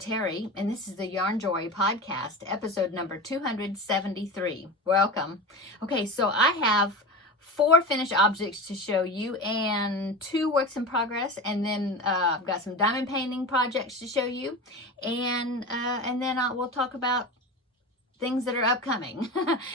Terri, and this is the Yarnjoy podcast, episode number 273. Welcome. Okay, so I have 4 finished objects to show you and 2 works in progress, and then I've got some diamond painting projects to show you, and then we'll talk about things that are upcoming.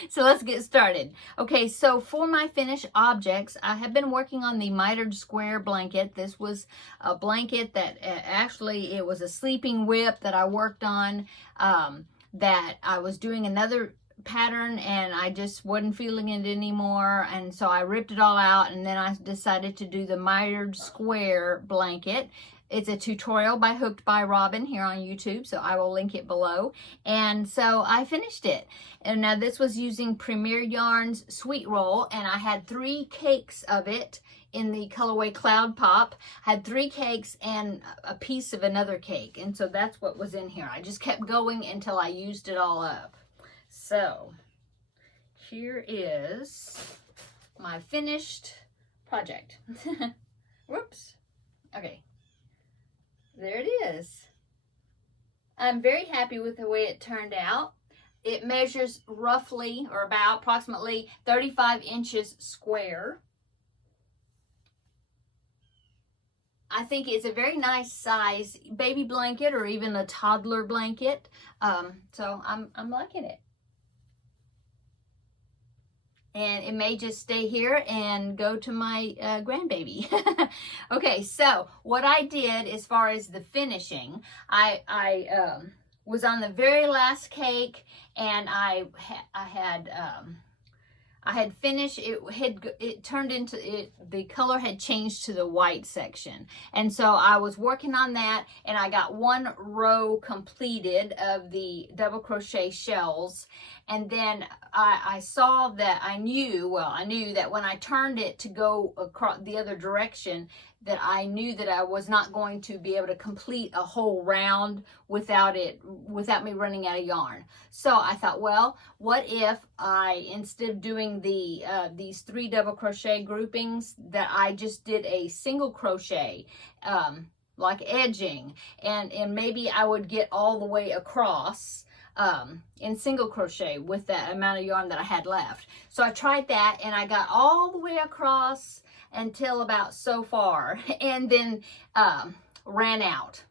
So let's get started. Okay, so for my finished objects, I have been working on the Mitered Square blanket. This was a blanket that actually it was a sleeping whip that I worked on, that I was doing another pattern and I just wasn't feeling it anymore, and so I ripped it all out, and then I decided to do the Mitered Square blanket. It's a tutorial by Hooked by Robin here on YouTube, so I will link it below. And so I finished it. And now this was using Preemie Yarn's Sweet Roll, and I had 3 cakes of it in the colorway Cloud Pop. I had 3 cakes and a piece of another cake, and so that's what was in here. I just kept going until I used it all up. So here is my finished project. Whoops. Okay. There it is. I'm very happy with the way it turned out. It measures roughly, or about approximately 35 inches square. I think it's a very nice size baby blanket or even a toddler blanket. So I'm liking it. And it may just stay here and go to my grandbaby. Okay, so what I did as far as the finishing, I was on the very last cake, and I had finished it. It turned into it. The color had changed to the white section, and so I was working on that, and I got 1 row completed of the double crochet shells, and then I saw that I knew that when I turned it to go across the other direction, that I knew that I was not going to be able to complete a whole round without me running out of yarn. So I thought, well, what if I, instead of doing these 3 double crochet groupings, that I just did a single crochet, like edging, and maybe I would get all the way across in single crochet with that amount of yarn that I had left. So I tried that, and I got all the way across until about so far, and then ran out.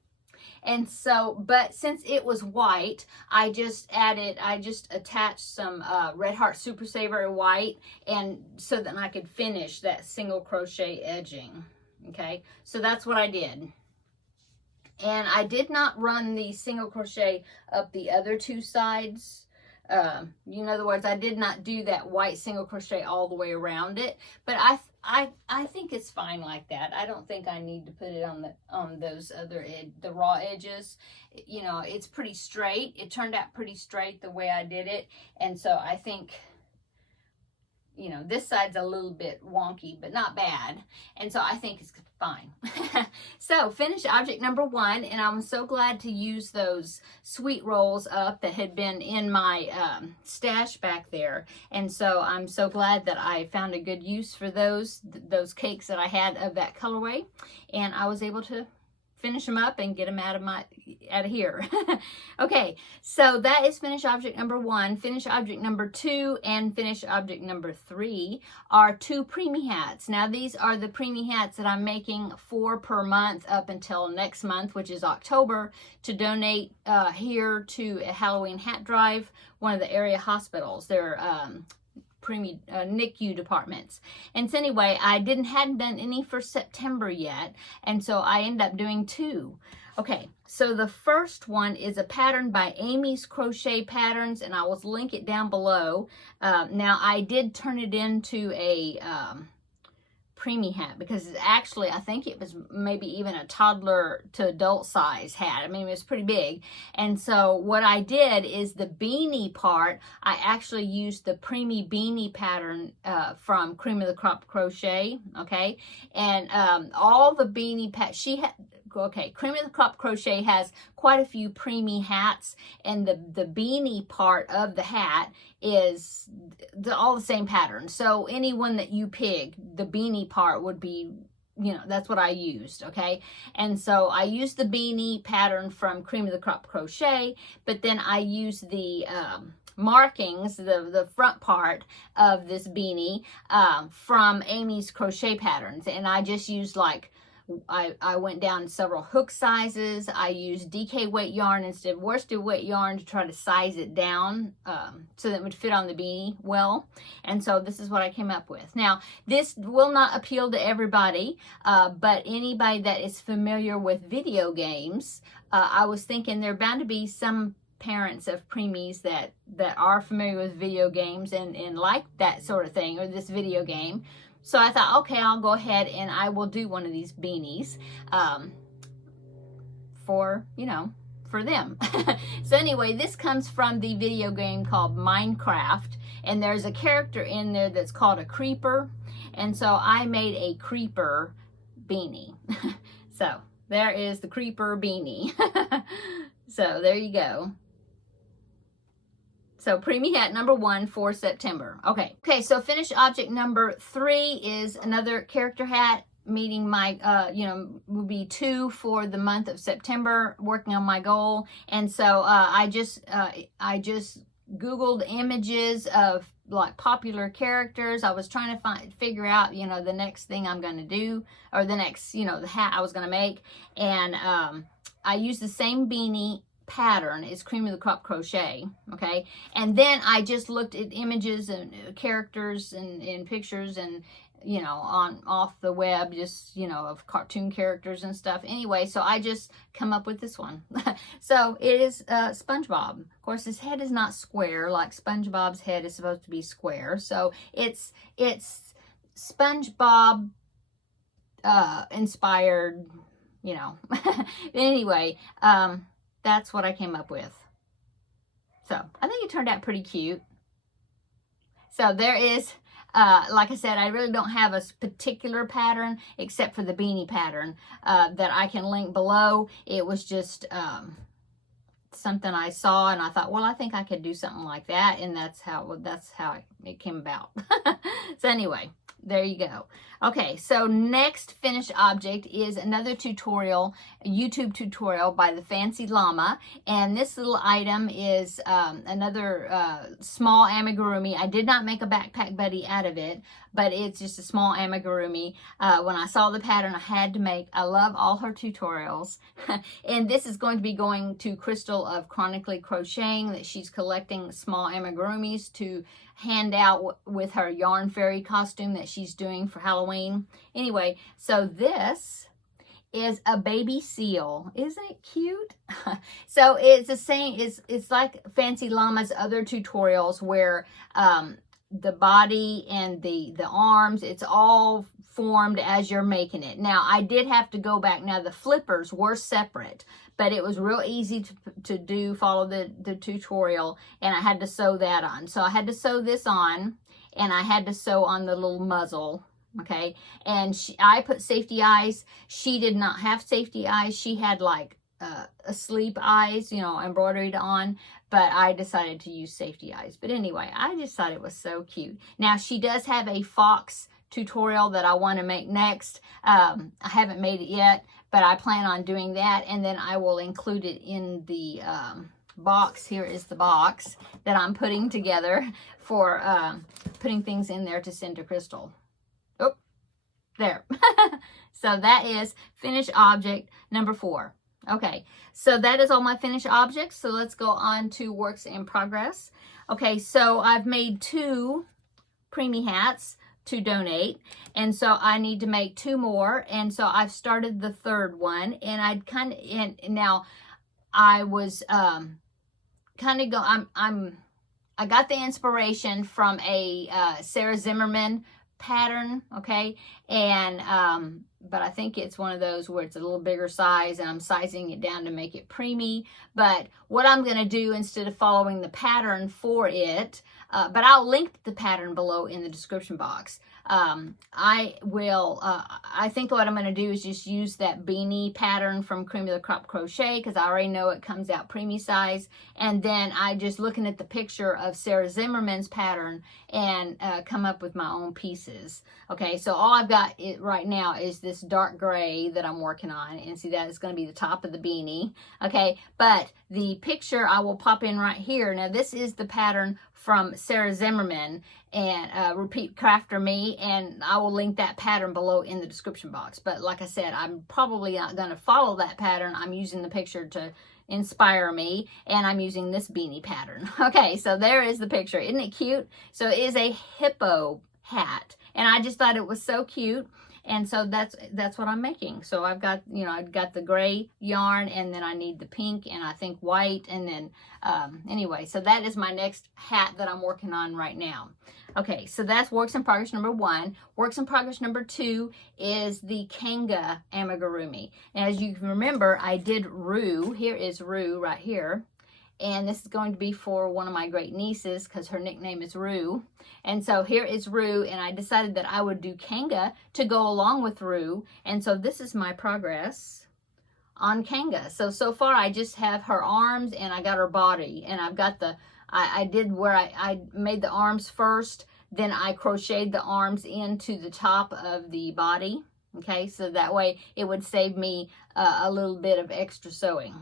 And so, but since it was white, I just attached some Red Heart Super Saver white, and so that I could finish that single crochet edging. Okay, so that's what I did. And I did not run the single crochet up the other 2 sides. In other words, I did not do that white single crochet all the way around it, but I think it's fine like that. I don't think I need to put it on those other the raw edges. You know, it's pretty straight. It turned out pretty straight the way I did it, and so I think, you know, this side's a little bit wonky, but not bad. And so I think it's fine. So finished object number 1, and I'm so glad to use those sweet rolls up that had been in my stash back there. And so I'm so glad that I found a good use for those cakes that I had of that colorway. And I was able to finish them up and get them out of here. Okay, so that is finished object number 1. Finished object number 2 and finished object number 3 are 2 preemie hats. Now these are the preemie hats that I'm making 4 per month up until next month, which is October, to donate here to a Halloween hat drive, one of the area hospitals. They're preemie NICU departments. And so anyway, I hadn't done any for September yet, and so I ended up doing 2. Okay, so the first one is a pattern by Amy's Crochet Patterns, and I will link it down below. Now I did turn it into a preemie hat, because it's actually, I think it was maybe even a toddler to adult size hat. I mean, it was pretty big. And so what I did is the beanie part, I actually used the preemie beanie pattern from Cream of the Crop Crochet, okay? And all the beanie she had, okay, Cream of the Crop Crochet has quite a few preemie hats, and the beanie part of the hat is all the same pattern. So any one that you pick, the beanie part would be you know, that's what I used, okay? And so I used the beanie pattern from Cream of the Crop Crochet, but then I used the markings, the front part of this beanie from Amy's crochet patterns. And I just used like, I went down several hook sizes. I used DK weight yarn instead of worsted weight yarn to try to size it down so that it would fit on the beanie well. And so this is what I came up with. Now, this will not appeal to everybody, but anybody that is familiar with video games, I was thinking there are bound to be some parents of preemies that are familiar with video games and like that sort of thing, or this video game. So I thought, okay, I'll go ahead and I will do one of these beanies for, you know, for them. So anyway, this comes from the video game called Minecraft, and there's a character in there that's called a creeper, and so I made a creeper beanie. So there is the creeper beanie. So there you go. So preemie hat number 1 for September. Okay, so finished object number 3 is another character hat, meeting my, you know, will be 2 for the month of September, working on my goal. And so I just Googled images of like popular characters. I was trying to figure out, you know, the next thing I'm going to do, or the next, you know, the hat I was going to make. And I used the same beanie pattern is Cream of the Crop Crochet, okay? And then I just looked at images and characters and pictures and, you know, off the web, just, you know, of cartoon characters and stuff. Anyway, so I just come up with this one. So it is SpongeBob. Of course, his head is not square like SpongeBob's head is supposed to be square. So it's SpongeBob inspired, you know. Anyway, that's what I came up with. So I think it turned out pretty cute. So there is, like I said, I really don't have a particular pattern except for the beanie pattern that I can link below. It was just something I saw and I thought, well, I think I could do something like that. And that's how it came about. So anyway, there you go. Okay, so next finished object is another tutorial, a YouTube tutorial by the Fancy Llama. And this little item is another small amigurumi. I did not make a backpack buddy out of it, but it's just a small amigurumi. When I saw the pattern, I had to make. I love all her tutorials. And this is going to be going to Crystal of Chronically Crocheting, that she's collecting small amigurumis to hand out with her Yarn Fairy costume that she's doing for Halloween. Anyway, so this is a baby seal. Isn't it cute? So it's the same, it's like Fancy Llama's other tutorials where the body and the arms, it's all formed as you're making it. Now, I did have to go back. Now, the flippers were separate, but it was real easy to follow the tutorial, and I had to sew that on. So I had to sew this on, and I had to sew on the little muzzle, okay? And I put safety eyes. She did not have safety eyes. She had like asleep eyes, you know, embroidered on, but I decided to use safety eyes. But anyway, I just thought it was so cute. Now, she does have a fox tutorial that I want to make next. I haven't made it yet, but I plan on doing that, and then I will include it in the box. Here is the box that I'm putting together for putting things in there to send to Crystal. Oh, there. So that is finished object number 4. Okay, so that is all my finished objects. So let's go on to works in progress. Okay, so I've made 2 preemie hats to donate, and so I need to make 2 more, and so I've started the 3rd one, and I'd kind of, and now I was kind of I got the inspiration from a Sarah Zimmerman pattern, okay, and but I think it's one of those where it's a little bigger size, and I'm sizing it down to make it preemie. But what I'm going to do, instead of following the pattern for it, but I'll link the pattern below in the description box. I think what I'm going to do is just use that beanie pattern from Cream of the Crop Crochet, because I already know it comes out preemie size. And then I just looking at the picture of Sarah Zimmerman's pattern and come up with my own pieces. Okay, so all I've got right now is this this dark gray that I'm working on. And see, that is going to be the top of the beanie. Okay, but the picture I will pop in right here. Now, this is the pattern from Sarah Zimmerman and Repeat Crafter Me, and I will link that pattern below in the description box. But like I said, I'm probably not going to follow that pattern. I'm using the picture to inspire me, and I'm using this beanie pattern. Okay, so there is the picture. Isn't it cute? So it is a hippo hat, and I just thought it was so cute. And so that's what I'm making. So I've got, you know, I've got the gray yarn, and then I need the pink and I think white, and then anyway, so that is my next hat that I'm working on right now. Okay, so that's works in progress number 1. Works in progress number 2 is the Kanga amigurumi. And as you can remember, I did Rue. Here is Rue right here. And this is going to be for one of my great nieces because her nickname is Rue. And so here is Rue, and I decided that I would do Kanga to go along with Rue. And so this is my progress on Kanga. So far I just have her arms and I got her body. And I've got the, I did where I made the arms first, then I crocheted the arms into the top of the body. Okay, so that way it would save me a little bit of extra sewing.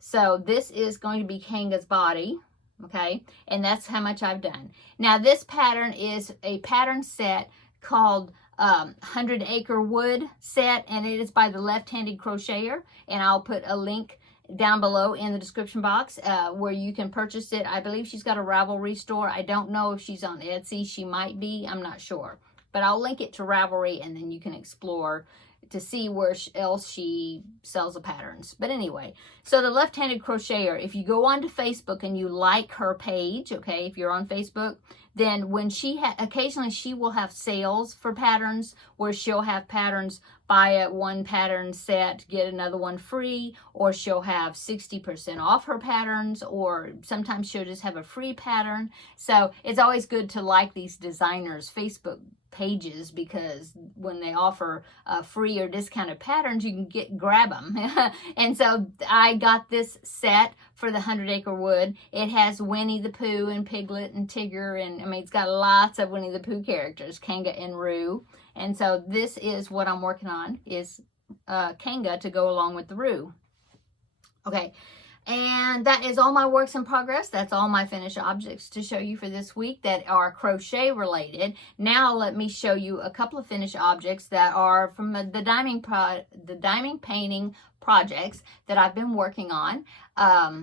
So this is going to be Kanga's body, okay, and that's how much I've done. Now this pattern is a pattern set called 100 Acre Wood set, and it is by the Left-Handed Crocheter, and I'll put a link down below in the description box where you can purchase it. I believe she's got a Ravelry store. I don't know if she's on Etsy. She might be. I'm not sure. But I'll link it to Ravelry, and then you can explore to see where else she sells the patterns. But anyway, so the Left-Handed Crocheter, if you go onto Facebook and you like her page, okay, if you're on Facebook, then when she occasionally she will have sales for patterns where she'll have patterns, buy a 1 pattern set, get another one free, or she'll have 60% off her patterns, or sometimes she'll just have a free pattern. So it's always good to like these designers' Facebook pages, because when they offer free or discounted patterns, you can grab them. And so I got this set for the 100 Acre Wood. It has Winnie the Pooh and Piglet and Tigger, and I mean, it's got lots of Winnie the Pooh characters, Kanga and Rue. And so this is what I'm working on, is Kanga to go along with the Rue. Okay. And that is all my works in progress. That's all my finished objects to show you for this week that are crochet related. Now let me show you a couple of finished objects that are from the diamond painting projects that I've been working on. I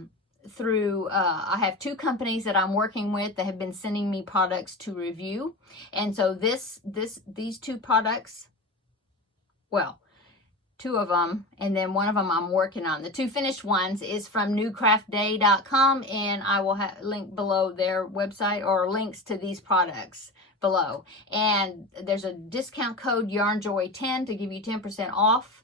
have 2 companies that I'm working with that have been sending me products to review. And so these 2 products, well, 2 of them, and then one of them I'm working on. The 2 finished ones is from newcraftday.com, and I will have link below their website, or links to these products below. And there's a discount code Yarnjoy10 to give you 10% off.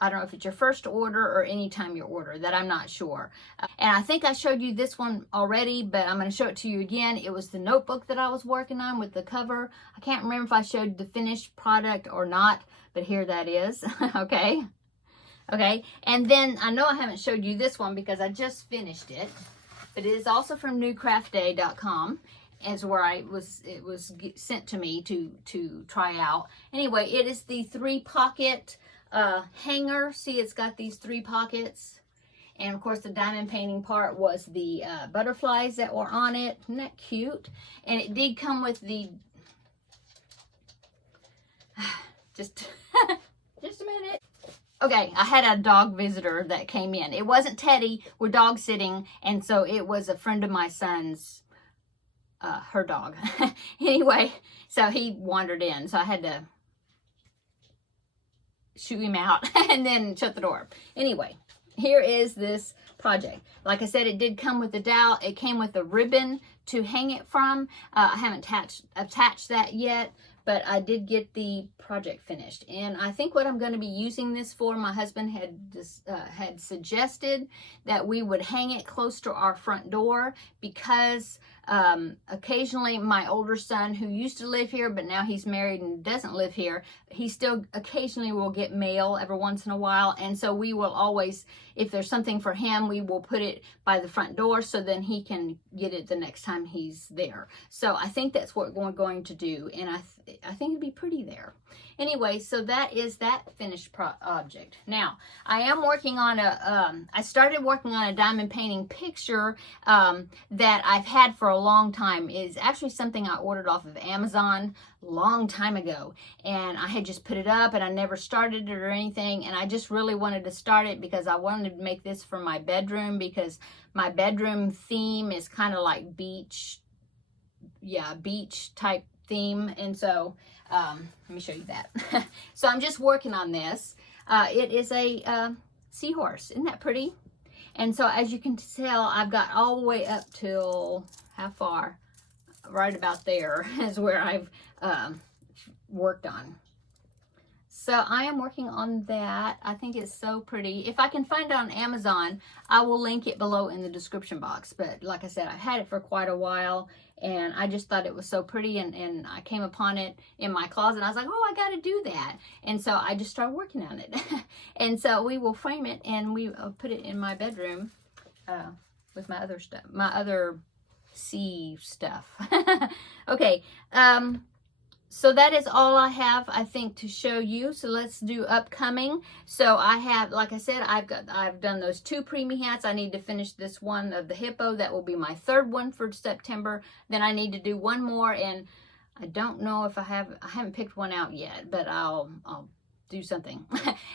I don't know if it's your first order or anytime you order, that I'm not sure. And I think I showed you this one already, but I'm going to show it to you again. It was the notebook that I was working on with the cover. I can't remember if I showed the finished product or not, but here that is. Okay. Okay. And then I know I haven't showed you this one because I just finished it, but it is also from newcraftday.com. Is where it was sent to me to try out. Anyway, it is the 3-pocket hanger. See, it's got these 3 pockets, and of course the diamond painting part was the butterflies that were on it. Isn't that cute? And it did come with the just a minute. Okay, I had a dog visitor that came in. It wasn't Teddy. We're dog sitting, and so it was a friend of my son's, her dog. Anyway, so he wandered in, so I had to shoo him out and then shut the door. Anyway, here is this project. Like I said, it did come with the dowel. It came with a ribbon to hang it from. I haven't attached that yet, but I did get the project finished. And I think what I'm going to be using this for, my husband had suggested that we would hang it close to our front door, because Occasionally my older son, who used to live here but now he's married and doesn't live here, he still occasionally will get mail every once in a while, and so we will always, if there's something for him, we will put it by the front door so then he can get it the next time he's there. So I think that's what we're going to do, and I think it'd be pretty there. Anyway, so that is that finished object. Now, I am working on I started working on a diamond painting picture that I've had for a long time. It's actually something I ordered off of Amazon a long time ago, and I had just put it up and I never started it or anything, and I just really wanted to start it because I wanted to make this for my bedroom, because my bedroom theme is kind of like beach type theme, and so let me show you that. So I'm just working on this. It is a seahorse. Isn't that pretty? And so as you can tell, I've got all the way up till, how far? Right about there is where I've worked on. So I am working on that. I think it's so pretty. If I can find it on Amazon, I will link it below in the description box. But like I said, I've had it for quite a while, and I just thought it was so pretty, and I came upon it in my closet. I was like, oh, I got to do that. And so I just started working on it. And so we will frame it, and we put it in my bedroom with my other stuff, my other sea stuff. Okay. So that is all I have, I think, to show you. So let's do upcoming. So I have, like I said, I've done those 2 preemie hats. I need to finish this one of the hippo. That will be my 3rd one for September. Then I need to do one more, and I don't know if I haven't picked one out yet, but I'll do something.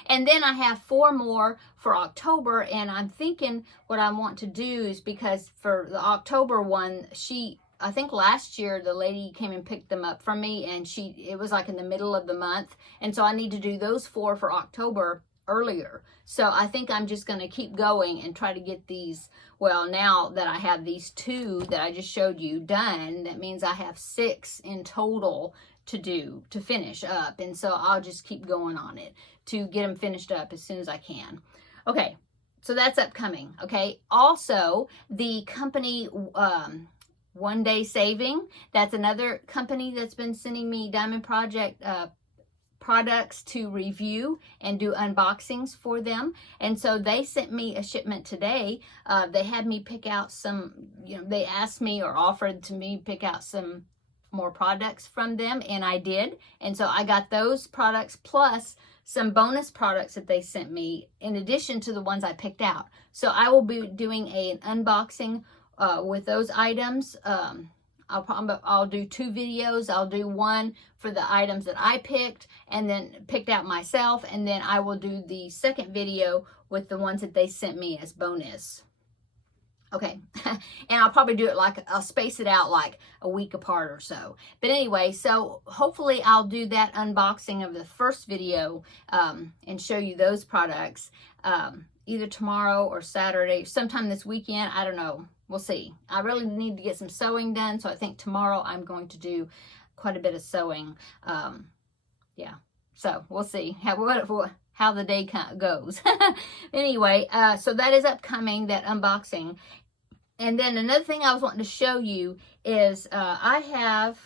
And then I have 4 more for October, and I'm thinking what I want to do is, because for the October one, I think last year the lady came and picked them up from me, and it was like in the middle of the month, and so I need to do those 4 for October earlier. So I think I'm just going to keep going and try to get these. Well, now that I have these 2 that I just showed you done, that means I have 6 in total to finish up, and so I'll just keep going on it to get them finished up as soon as I can. Okay, so that's upcoming. Okay, also the company One Day Saving, that's another company that's been sending me Diamond Project products to review and do unboxings for them. And so they sent me a shipment today. They had me pick out some, they asked me or offered to me pick out some more products from them, and I did. And so I got those products plus some bonus products that they sent me in addition to the ones I picked out. So I will be doing an unboxing with those items. I'll do 2 videos. I'll do one for the items that I picked and then picked out myself, and then I will do the second video with the ones that they sent me as bonus. Okay, and I'll probably do it I'll space it out like a week apart or so. But anyway, so hopefully I'll do that unboxing of the first video and show you those products either tomorrow or Saturday, sometime this weekend. I don't know. We'll see. I really need to get some sewing done, so I think tomorrow I'm going to do quite a bit of sewing. Yeah, so we'll see how the day goes. Anyway, so that is upcoming, that unboxing. And then another thing I was wanting to show you is I have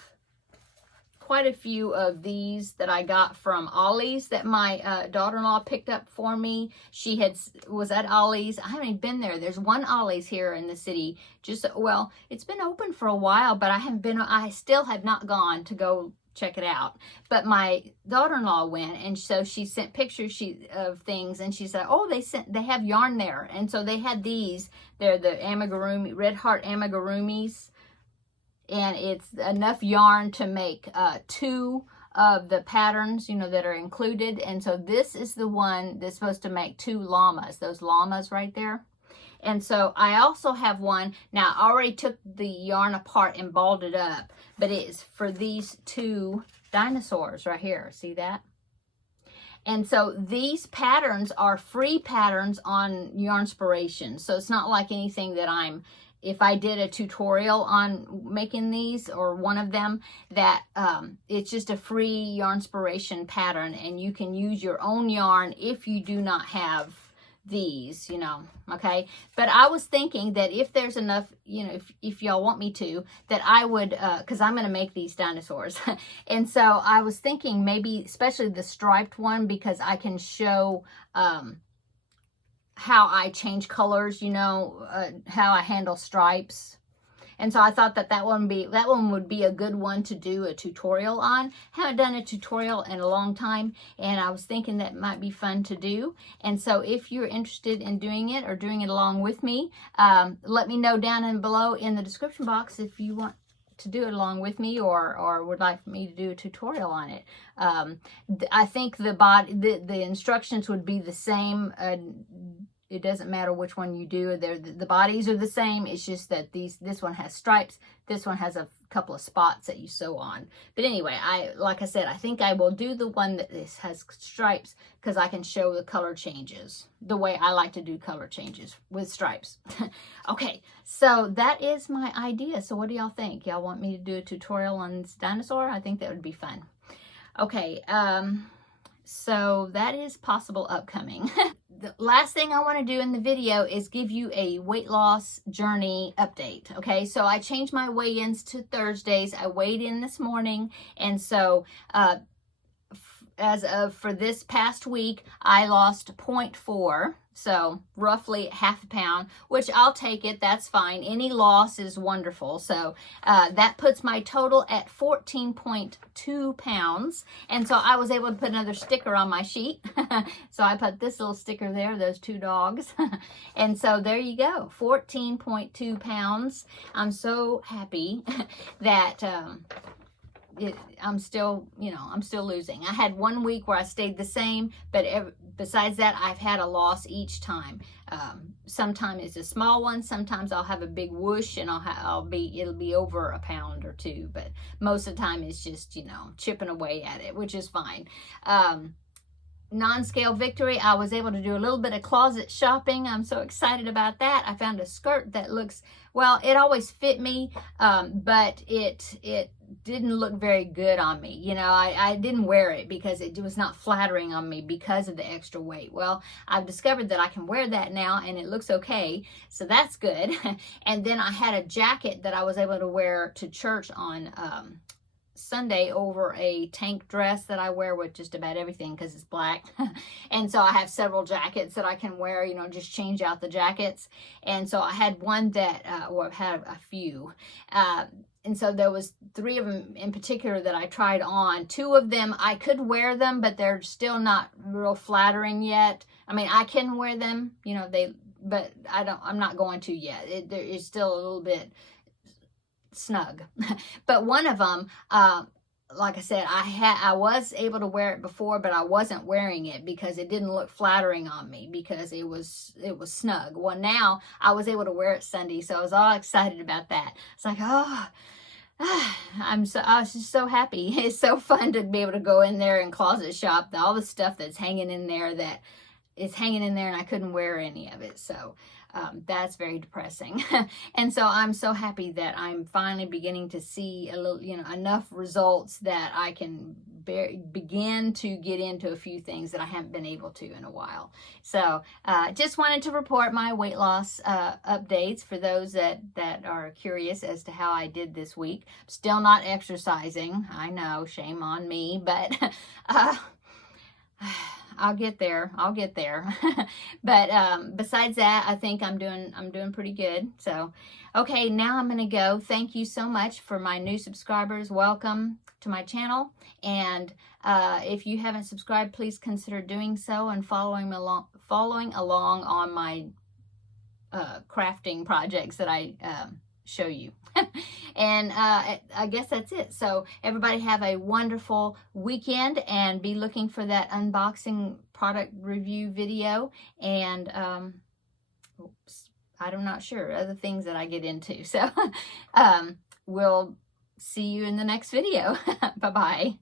quite a few of these that I got from Ollie's that my daughter-in-law picked up for me. She was at Ollie's. I haven't even been there. There's one Ollie's here in the city. Well, it's been open for a while, but I still have not gone to go check it out. But my daughter-in-law went, and so she sent pictures of things, and she said, oh, they have yarn there. And so they had these. They're the Amigurumi, Red Heart Amigurumis. And it's enough yarn to make 2 of the patterns, that are included. And so this is the one that's supposed to make 2 llamas, those llamas right there. And so I also have one. Now, I already took the yarn apart and balled it up, but it's for these 2 dinosaurs right here. See that? And so these patterns are free patterns on Yarnspiration. So it's not like anything that if I did a tutorial on making these or one of them, that it's just a free Yarnspiration pattern, and you can use your own yarn if you do not have these, okay? But I was thinking that if there's enough, if y'all want me to, that I would, because I'm going to make these dinosaurs. And so I was thinking maybe, especially the striped one, because I can show how I change colors, how I handle stripes. And so I thought that one would be a good one to do a tutorial on. Haven't done a tutorial in a long time, and I was thinking that might be fun to do. And so if you're interested in doing it or doing it along with me, let me know down and below in the description box if you want to do it along with me or would like me to do a tutorial on it. I think the instructions would be the same. It doesn't matter which one you do. The bodies are the same. It's just that this one has stripes. This one has a couple of spots that you sew on. But anyway, like I said, I think I will do the one that has stripes because I can show the color changes the way I like to do color changes with stripes. Okay, so that is my idea. So what do y'all think? Y'all want me to do a tutorial on this dinosaur? I think that would be fun. Okay, so that is possible upcoming. The last thing I want to do in the video is give you a weight loss journey update. Okay, so I changed my weigh-ins to Thursdays. I weighed in this morning, and so as of for this past week, I lost 0.4. So roughly half a pound, which I'll take it. That's fine. Any loss is wonderful. So that puts my total at 14.2 pounds. And so I was able to put another sticker on my sheet. So I put this little sticker there, those two dogs. And so there you go, 14.2 pounds. I'm so happy that I'm still losing. I had 1 week where I stayed the same, but besides that, I've had a loss each time. Sometimes it's a small one. Sometimes I'll have a big whoosh and it'll be over a pound or two, but most of the time it's just, chipping away at it, which is fine. Non-scale victory. I was able to do a little bit of closet shopping. I'm so excited about that. I found a skirt that looks, well, it always fit me, but it didn't look very good on me. I didn't wear it because it was not flattering on me because of the extra weight. Well, I've discovered that I can wear that now and it looks okay, so that's good. And then I had a jacket that I was able to wear to church on Sunday over a tank dress that I wear with just about everything because it's black. And so I have several jackets that I can wear, just change out the jackets. And so I had one that, I've had a few. And so there was 3 of them in particular that I tried on. 2 of them, I could wear them, but they're still not real flattering yet. I mean, I can wear them, but I'm not going to yet. It's still a little bit snug. But one of them, like I said, I was able to wear it before, but I wasn't wearing it because it didn't look flattering on me because it was snug. Well, now I was able to wear it Sunday, so I was all excited about that. It's like, I was just so happy. It's so fun to be able to go in there and closet shop. All the stuff that's hanging in there that is hanging in there and I couldn't wear any of it. So that's very depressing. And so I'm so happy that I'm finally beginning to see a little, enough results that I can begin to get into a few things that I haven't been able to in a while. So just wanted to report my weight loss updates for those that are curious as to how I did this week. Still not exercising. I know, shame on me, but I'll get there. But besides that, I think I'm doing pretty good. So, okay, now I'm going to go. Thank you so much for my new subscribers. Welcome to my channel. And if you haven't subscribed, please consider doing so and following along on my crafting projects that I show you. And I guess that's it. So everybody have a wonderful weekend and be looking for that unboxing product review video. And I'm not sure, other things that I get into. So we'll see you in the next video. Bye-bye.